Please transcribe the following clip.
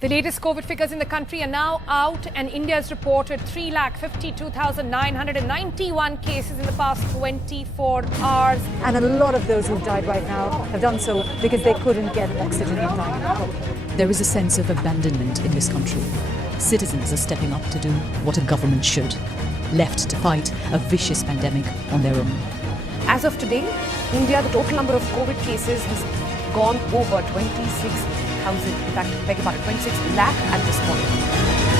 The latest COVID figures in the country are now out, and India has reported 352,991 cases in the past 24 hours. And a lot of those who've died right now have done so because they couldn't get oxygen in time. There is a sense of abandonment in this country. Citizens are stepping up to do what a government should, left to fight a vicious pandemic on their own. As of today, India, the total number of COVID cases has gone over 26,000, in fact, 26 lakh at this point.